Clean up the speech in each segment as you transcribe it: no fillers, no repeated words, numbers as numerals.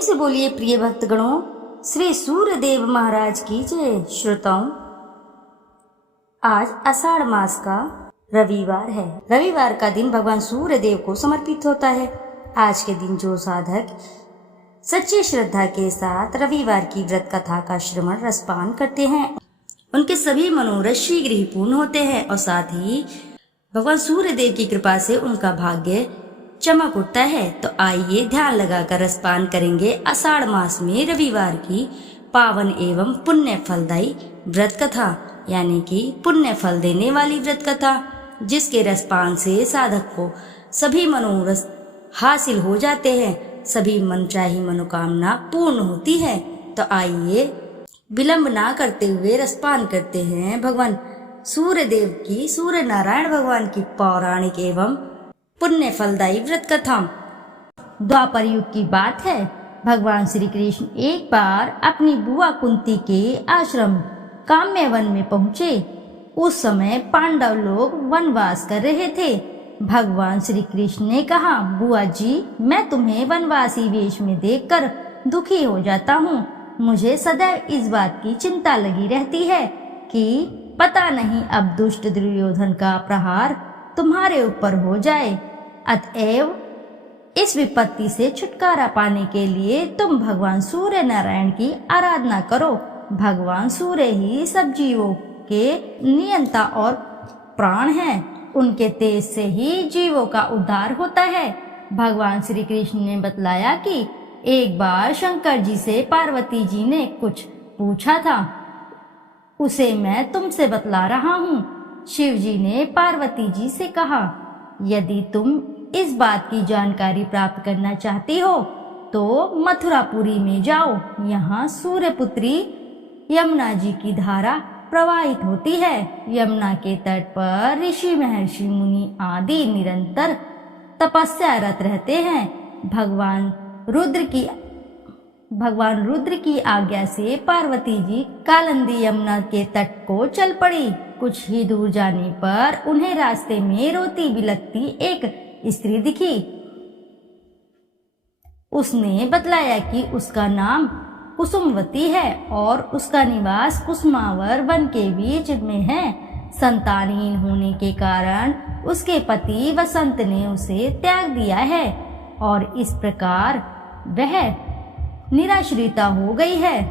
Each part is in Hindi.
प्रेम से बोलिए प्रिय भक्तगणों, श्री सूर्यदेव महाराज की जय। श्रोताओं, आज आषाढ़ मास का रविवार है। रविवार का दिन भगवान सूर्यदेव को समर्पित होता है। आज के दिन जो साधक सच्ची श्रद्धा के साथ रविवार की व्रत कथा का श्रवण रसपान करते हैं, उनके सभी मनोरथ शीघ्र ही पूर्ण होते हैं और साथ ही भगवान सूर्यदेव की कृपा से उनका भाग्य चमक उठता है। तो आइए ध्यान लगाकर रसपान करेंगे आषाढ़ मास में रविवार की पावन एवं पुण्य फलदायी व्रत कथा, यानी कि पुण्य फल देने वाली व्रत कथा, जिसके रसपान से साधक को सभी मनोरथ हासिल हो जाते हैं, सभी मनचाही मनोकामना पूर्ण होती है। तो आइए विलंब ना करते हुए रसपान करते हैं भगवान सूर्यदेव की, सूर्य नारायण भगवान की पौराणिक एवं पुण्य फलदायी व्रत कथा। द्वापर युग की बात है। भगवान श्री कृष्ण एक बार अपनी बुआ कुंती के आश्रम काम्य वन में पहुँचे। उस समय पांडव लोग वनवास कर रहे थे। भगवान श्री कृष्ण ने कहा, बुआ जी, मैं तुम्हें वनवासी वेश में देखकर दुखी हो जाता हूँ। मुझे सदैव इस बात की चिंता लगी रहती है कि पता नहीं अब दुष्ट दुर्योधन का प्रहार तुम्हारे ऊपर हो जाए। अतएव इस विपत्ति से छुटकारा पाने के लिए तुम भगवान सूर्य नारायण की आराधना करो। भगवान सूर्य ही सब जीवों के नियंता और प्राण हैं। उनके तेज से ही जीवों का उद्धार होता है। भगवान श्री कृष्ण ने बतलाया कि एक बार शंकर जी से पार्वती जी ने कुछ पूछा था, उसे मैं तुमसे बतला रहा हूँ। शिव जी ने पार्वती जी से कहा, यदि तुम इस बात की जानकारी प्राप्त करना चाहती हो तो मथुरापुरी में जाओ। यहाँ सूर्यपुत्री यमुना जी की धारा प्रवाहित होती है। यमुना के तट पर ऋषि महर्षि मुनि आदि निरंतर तपस्यारत रहते हैं। भगवान रुद्र की आज्ञा से पार्वती जी कालिंदी यमुना के तट को चल पड़ी। कुछ ही दूर जाने पर उन्हें रास्ते में रोती बिलखती एक स्त्री दिखी। उसने बतलाया कि उसका नाम कुसुमवती है और उसका निवास कुसुमावर वन के बीच में है। संतानहीन होने के कारण उसके पति वसंत ने उसे त्याग दिया है और इस प्रकार वह निराश्रिता हो गई है।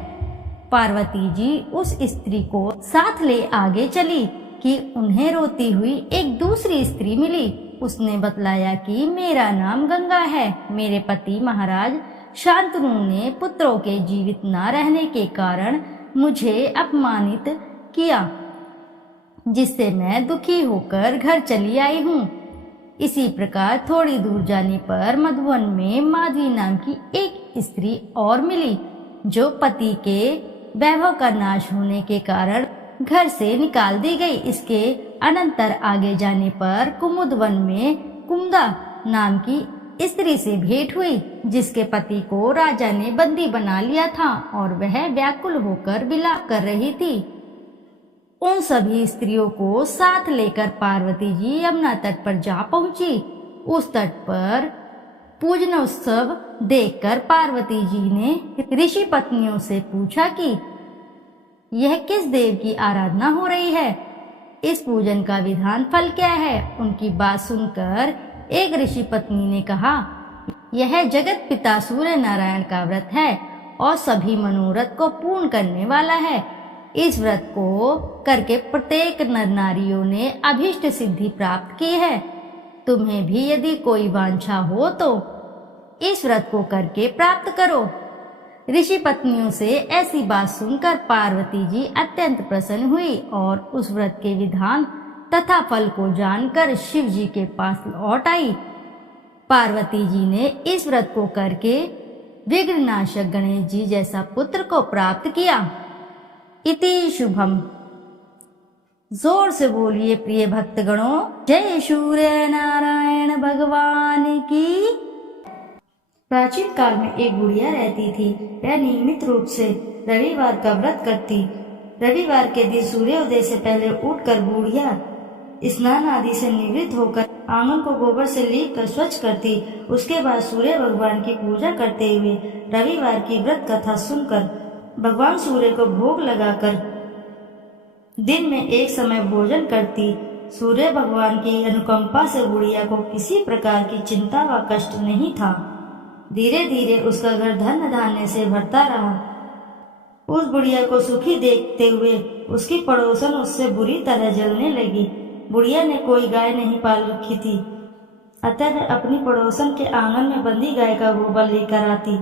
पार्वती जी उस स्त्री को साथ ले आगे चली कि उन्हें रोती हुई एक दूसरी स्त्री मिली। उसने बतलाया कि मेरा नाम गंगा है। मेरे पति महाराज शांतनु ने पुत्रों के जीवित न रहने के कारण मुझे अपमानित किया, जिससे मैं दुखी होकर घर चली आई हूँ। इसी प्रकार थोड़ी दूर जाने पर मधुवन में माधवी नाम की एक स्त्री और मिली, जो पति के वैभव का नाश होने के कारण घर से निकाल दी गई। इसके अनंतर आगे जाने पर कुमुद वन में कुमुदा नाम की स्त्री से भेंट हुई, जिसके पति को राजा ने बंदी बना लिया था और वह व्याकुल होकर विलाप कर रही थी। उन सभी स्त्रियों को साथ लेकर पार्वती जी यमुना तट पर जा पहुंची। उस तट पर पूजनोत्सव देखकर पार्वती जी ने ऋषि पत्नियों से पूछा कि यह किस देव की आराधना हो रही है, इस पूजन का विधान फल क्या है। उनकी बात सुनकर एक ऋषि पत्नी ने कहा, यह जगत पिता सूर्य नारायण का व्रत है और सभी मनोरथ को पूर्ण करने वाला है। इस व्रत को करके प्रत्येक नर नारियों ने अभीष्ट सिद्धि प्राप्त की है। तुम्हें भी यदि कोई वांछा हो तो इस व्रत को करके प्राप्त करो। ऋषि पत्नियों से ऐसी बात सुनकर पार्वती जी अत्यंत प्रसन्न हुई और उस व्रत के विधान तथा फल को जानकर शिव जी के पास लौट आई। पार्वती जी ने इस व्रत को करके विघ्ननाशक गणेश जी जैसा पुत्र को प्राप्त किया। इति शुभम। जोर से बोलिए प्रिय भक्तगणों, जय सूर्य नारायण भगवान की। प्राचीन काल में एक बुढ़िया रहती थी। वह नियमित रूप से रविवार का व्रत करती। रविवार के दिन सूर्योदय से पहले उठकर बुढ़िया स्नान आदि से निवृत्त होकर आंगन को गोबर से लीप कर स्वच्छ करती। उसके बाद सूर्य भगवान की पूजा करते हुए रविवार की व्रत कथा सुनकर भगवान सूर्य को भोग लगाकर दिन में एक समय भोजन करती। सूर्य भगवान की अनुकंपा से बुढ़िया को किसी प्रकार की चिंता व कष्ट नहीं था। धीरे धीरे उसका घर धन धान्य से भरता रहा। उस बुढ़िया को सुखी देखते हुए उसकी पड़ोसन उससे बुरी तरह जलने लगी। बुढ़िया ने कोई गाय नहीं पाल रखी थी, अतः वह अपनी पड़ोसन के आंगन में बंधी गाय का गोबर लेकर आती।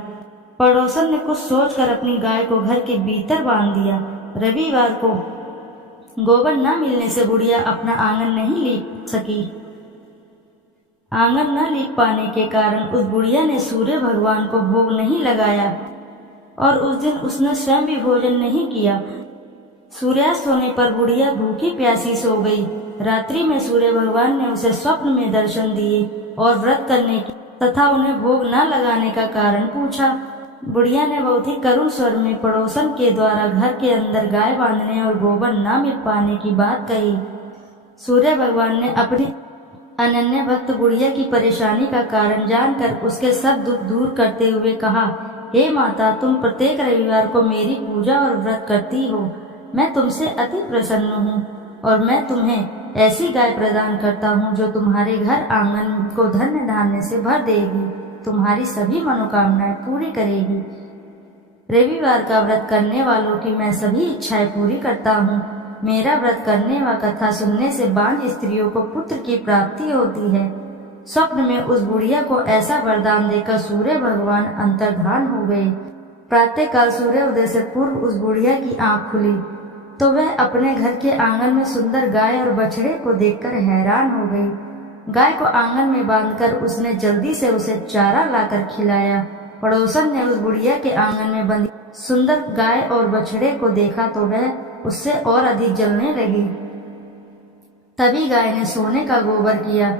पड़ोसन ने कुछ सोचकर अपनी गाय को घर के भीतर बांध दिया। रविवार को गोबर न मिलने से बुढ़िया अपना आंगन नहीं लीप सकी। आंगन न लीप पाने के कारण उस बुढ़िया ने सूर्य भगवान को भोग नहीं लगाया और उस दिन उसने स्वयं भी भोजन नहीं किया। सूर्यास्त होने पर बुढ़िया भूखी प्यासी सो गई। रात्रि में सूर्य भगवान ने उसे स्वप्न में दर्शन दिए और व्रत करने की तथा उन्हें भोग न लगाने का कारण पूछा। बुढ़िया ने बहुत ही करुण स्वर में पड़ोसन के द्वारा घर के अंदर गाय बांधने और गोबर न मिल पाने की बात कही। सूर्य भगवान ने अपनी अनन्य भक्त बुढ़िया की परेशानी का कारण जानकर उसके सब दुख दूर करते हुए कहा, हे माता, तुम प्रत्येक रविवार को मेरी पूजा और व्रत करती हो। मैं तुमसे अति प्रसन्न हूँ और मैं तुम्हें ऐसी गाय प्रदान करता हूँ जो तुम्हारे घर आंगन को धन्य धान्य से भर देगी, तुम्हारी सभी मनोकामनाएं पूरी करेगी। रविवार का व्रत करने वालों की मैं सभी इच्छाएं पूरी करता हूँ। मेरा व्रत करने व कथा सुनने से बांझ स्त्रियों को पुत्र की प्राप्ति होती है। स्वप्न में उस बुढ़िया को ऐसा वरदान देकर सूर्य भगवान अंतर्धान हो गए। प्रातः काल सूर्य उदय से पूर्व उस बुढ़िया की आंख खुली तो वह अपने घर के आंगन में सुंदर गाय और बछड़े को देखकर हैरान हो गई। गाय को आंगन में बांधकर उसने जल्दी से उसे चारा लाकर खिलाया। पड़ोसन ने उस बुढ़िया के आंगन में बंधी सुंदर गाय और बछड़े को देखा तो वह उससे और अधिक जलने लगी। तभी गाय ने सोने का गोबर किया।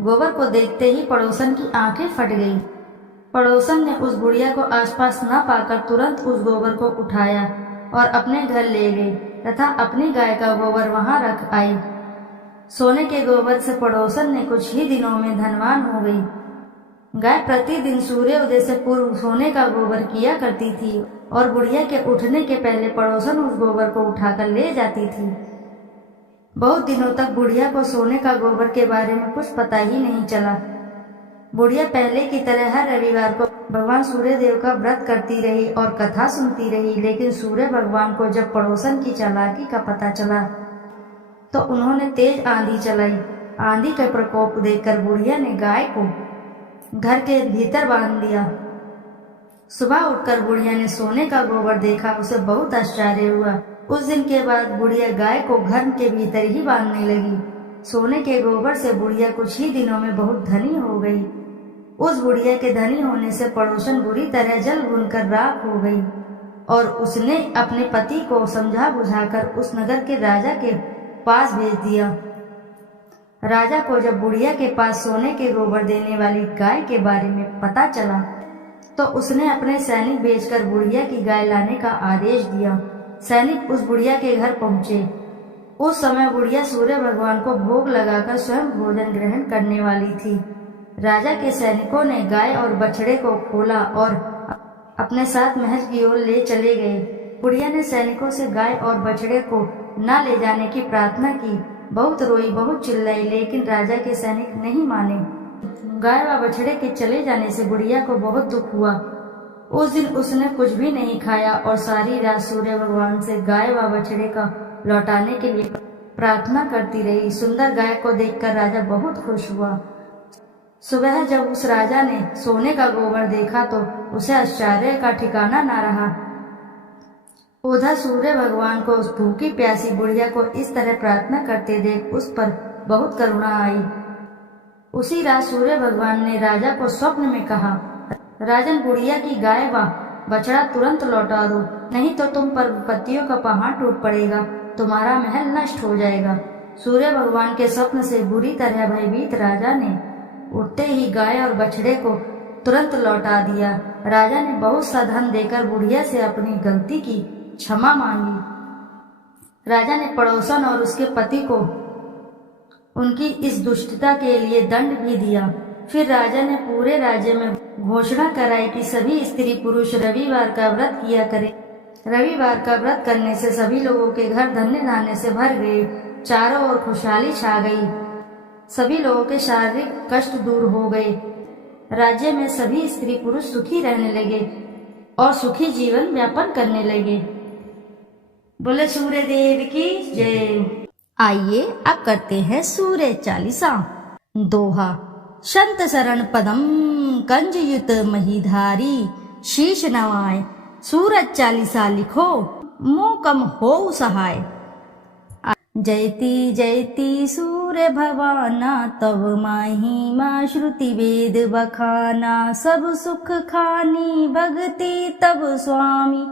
गोबर को देखते ही पड़ोसन की आंखें फट गई। पड़ोसन ने उस बुढ़िया को आसपास न पाकर तुरंत उस गोबर को उठाया और अपने घर ले गई तथा अपनी गाय का गोबर वहां रख आई। सोने के गोबर से पड़ोसन ने कुछ ही दिनों में धनवान हो गई। गाय प्रतिदिन सूर्योदय से पूर्व सोने का गोबर किया करती थी और बुढ़िया के उठने के पहले पड़ोसन उस गोबर को उठाकर ले जाती थी। बहुत दिनों तक बुढ़िया को सोने का गोबर के बारे में कुछ पता ही नहीं चला। बुढ़िया पहले की तरह हर रविवार को भगवान सूर्य देव का व्रत करती रही और कथा सुनती रही, लेकिन सूर्य भगवान को जब पड़ोसन की चालाकी का पता चला तो उन्होंने तेज आंधी चलाई। आंधी का प्रकोप देखकर बुढ़िया ने गाय को घर के भीतर बांध दिया। सुबह उठकर बुढ़िया ने सोने का गोबर देखा, उसे बहुत आश्चर्य हुआ। उस दिन के बाद बुढ़िया गाय को घर के भीतर ही बांधने लगी। सोने के गोबर से बुढ़िया कुछ ही दिनों में बहुत धनी हो गई। उस बुढ़िया के धनी होने से पड़ोसन बुरी तरह जल भूनकर राख हो गई और उसने अपने पति को समझा बुझाकर उस नगर के राजा के पास भेज दिया। राजा को जब बुढ़िया के पास सोने के गोबर देने वाली गाय के बारे में पता चला तो उसने अपने सैनिक भेजकर बुढ़िया की गाय लाने का आदेश दिया। सैनिक उस बुढ़िया के घर पहुंचे। उस समय बुढ़िया सूर्य भगवान को भोग लगाकर स्वयं भोजन ग्रहण करने वाली थी। राजा के सैनिकों ने गाय और बछड़े को खोला और अपने साथ महल की ओर ले चले गए। बुढ़िया ने सैनिकों से गाय और बछड़े को न ले जाने की प्रार्थना की। बहुत रोई, बहुत चिल्लाई, लेकिन राजा के सैनिक नहीं माने। गाय व बछड़े के चले जाने से बुढ़िया को बहुत दुख हुआ। उस दिन उसने कुछ भी नहीं खाया और सारी रात सूर्य भगवान से गाय व बछड़े का लौटाने के लिए प्रार्थना करती रही। सुंदर गाय को देखकर राजा बहुत खुश हुआ। सुबह जब उस राजा ने सोने का गोबर देखा तो उसे आश्चर्य का ठिकाना न रहा। उधर सूर्य भगवान को उस भूखी प्यासी बुढ़िया को इस तरह प्रार्थना करते देख उस पर बहुत करुणा आई। उसी रात सूर्य भगवान ने राजा को स्वप्न में कहा, राजन, बुढ़िया की गाय व बछड़ा तुरंत लौटा दो, नहीं तो तुम पर विपत्तियों का पहाड़ टूट पड़ेगा, तुम्हारा महल नष्ट हो जाएगा। सूर्य भगवान के स्वप्न से बुरी तरह भयभीत राजा ने उठते ही गाय और बछड़े को तुरंत लौटा दिया। राजा ने बहुत सा धन देकर बुढ़िया से अपनी गलती की क्षमा मांगी। राजा ने पड़ोसन और उसके पति को उनकी इस दुष्टता के लिए दंड भी दिया। फिर राजा ने पूरे राज्य में घोषणा कराई कि सभी स्त्री पुरुष रविवार का व्रत किया करें। रविवार का व्रत करने से सभी लोगों के घर धन्य धान्य से भर गए, चारों ओर खुशहाली छा गई, सभी लोगों के शारीरिक कष्ट दूर हो गए। राज्य में सभी स्त्री पुरुष सुखी रहने लगे और सुखी जीवन यापन करने लगे। बोले सूर्य देव की जय। आइए अब करते हैं सूर्य चालीसा। दोहा। संत शरण पदम कंजयुत महीधारी, शीश नवाय सूरज चालीसा लिखो, मोकम हो सहाय। जयति जयति सूर्य भवाना, तब महिमा श्रुति वेद बखाना। सब सुख खानी भगति तब स्वामी,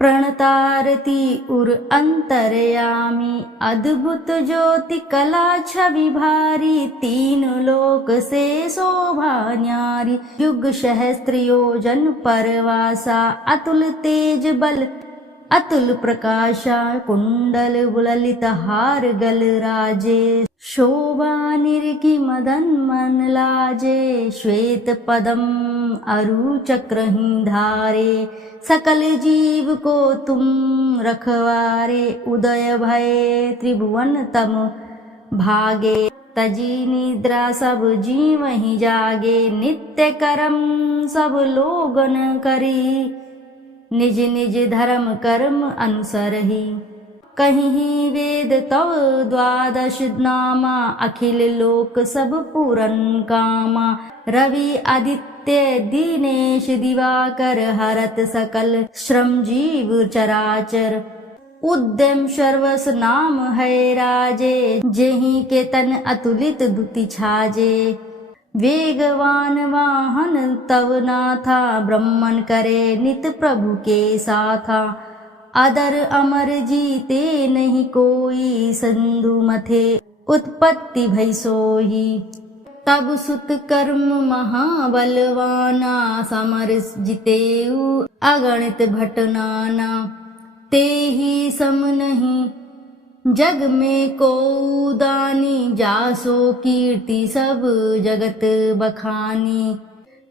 प्रणतारती उर अंतरयामी। अद्भुत ज्योति कला छवि भारी, तीन लोक से शोभा न्यारी। युग सहस्त्र योजन परवासा, अतुल तेज बल अतुल प्रकाशा। कुंडल ललित हार गल राजे, शोभा निरखी मदन मन लाजे। श्वेत पदम अरु चक्रही धारे, सकल जीव को तुम रखवारे। उदय भय त्रिभुवन तम भागे, तजी निद्रा सब जीव ही जागे। नित्य कर्म सब लोगन करी, निज निज धर्म कर्म अनुसर ही। कहीं वेद तव द्वादश नामा, अखिल लोक सब पूरन कामा। रवि आदित्य दिनेश दिवाकर, हरत सकल श्रम जीव चराचर। उद्यम सर्वस नाम है राजे, जेहि के तन अतुलित दुति छाजे। वेगवान वाहन तव नाथा, ब्रह्मन करे नित प्रभु के साथा। अदर अमर जीते नहीं कोई, सिंधु मथे उत्पत्ति भई सोही। तब सुत कर्म महाबलवाना, समर जितेऊ अगणित भटनाना। ते ही सम नहीं जग में को दानी, जासो कीर्ति सब जगत बखानी।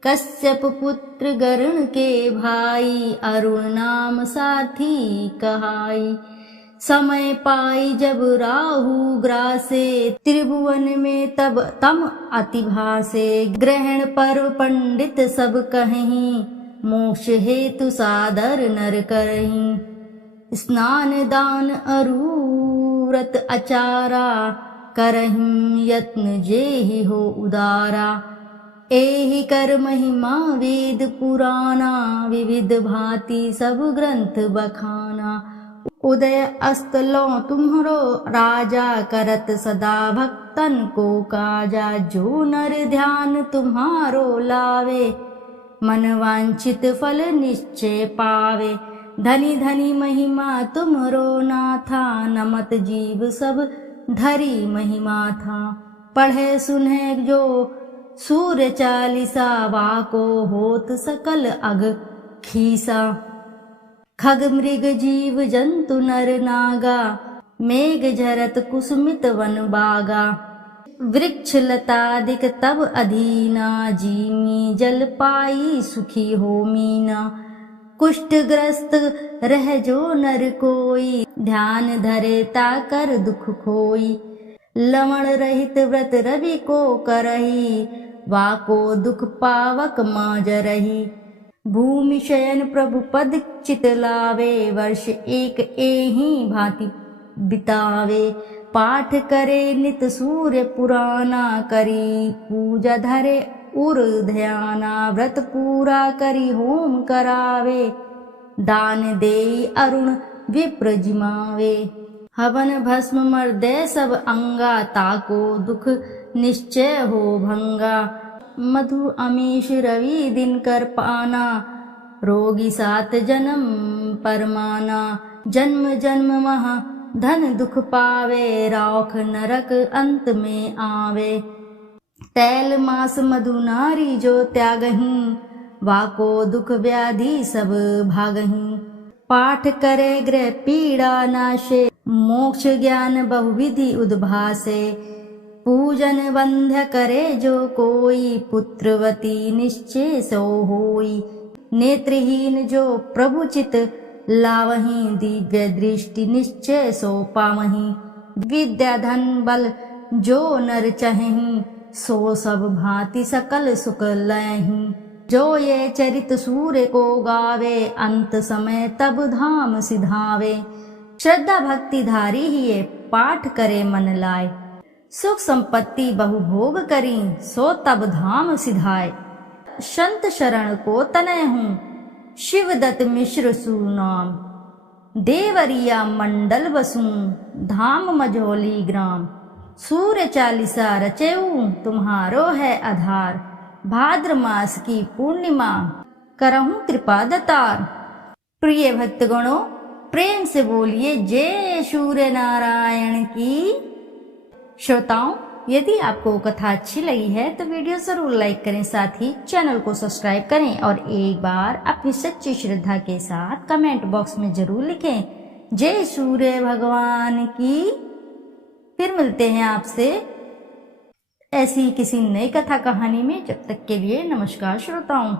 कश्यप पुत्र गरुण के भाई, अरुण नाम साथी कहाई। समय पाई जब राहु ग्रासे, त्रिभुवन में तब तम अति भासे। ग्रहण पर्व पंडित सब कहीं, मोक्ष हेतु सादर नर करहीं। स्नान दान अरु व्रत अचारा, करहिं यत्न जेहि हो उदारा। एहि कर महिमा वेद पुराना, विविध भांति सब ग्रंथ बखाना। उदय अस्त लो तुम्हरो राजा, करत सदा भक्तन को काजा। जो नर ध्यान तुम्हारो लावे, मन वांछित फल निश्चय पावे। धनी धनी महिमा तुमरो नाथा, नमत जीव सब धरी महिमा था। पढ़े सुने जो सूर्य चालीसा, वाको होत सकल अग खीसा। खग मृग जीव जंतु नर नागा, मेघ झरत कुसुमित वन बागा। वृक्ष लतादिक तब अधीना, जीमी जल पाई सुखी हो मीना। कुष्ठ ग्रस्त रह जो नर कोई, ध्यान धरे ताकर दुख खोई। लवण रहित व्रत रवि को करही, वाको दुख पावक माज रही। भूमि शयन प्रभु पद चित लावे, वर्ष एक एहि भांति बितावे। पाठ करे नित सूर्य पुराना, करी पूजा धरे उर ध्याना। व्रत पूरा करी होम करावे, दान दे अरुण विप्र जिमावे। हवन भस्म मर्दे सब अंगा, ताको दुख निश्चय हो भंगा। मधु अमीश रवि दिन कर पाना, रोगी सात जन्म परमाना। जन्म जन्म महा धन दुख पावे, रौख नरक अंत में आवे। तैल मास मधु नारी जो त्यागहीं, वाको दुख व्याधि सब भागहीं। पाठ करे गृह पीड़ा नाशे, मोक्ष ज्ञान बहुविधि उद्भासे। पूजन बंध्य करे जो कोई, पुत्रवती निश्चय सो होई। नेत्रहीन जो प्रभु चित लावहीं, दिव्य दृष्टि निश्चय सो पावहीं। विद्या धन बल जो नर चहहीं, सो सब भांति सकल सुख लयहीं। जो ये चरित सूर्य को गावे, अंत समय तब धाम सिधावे। श्रद्धा भक्ति धारी ही ये पाठ करे मन लाए, सुख संपत्ति बहु भोग करी, सो तब धाम सिधाए। संत शरण को तनय हूँ, शिवदत्त मिश्र सुनाम। देवरिया मंडल बसूं, धाम मझौली ग्राम। सूर्य चालीसा रचेऊ, तुम्हारो है आधार। भाद्र मास की पूर्णिमा, करहूं कृपा दतार। प्रिय भक्तगणों, प्रेम से बोलिए जय सूर्य नारायण की। श्रोताओं, यदि आपको कथा अच्छी लगी है तो वीडियो जरूर लाइक करें, साथ ही चैनल को सब्सक्राइब करें और एक बार अपनी सच्ची श्रद्धा के साथ कमेंट बॉक्स में जरूर लिखें जय सूर्य भगवान की। फिर मिलते हैं आपसे ऐसी किसी नई कथा कहानी में। जब तक के लिए नमस्कार श्रोताओं।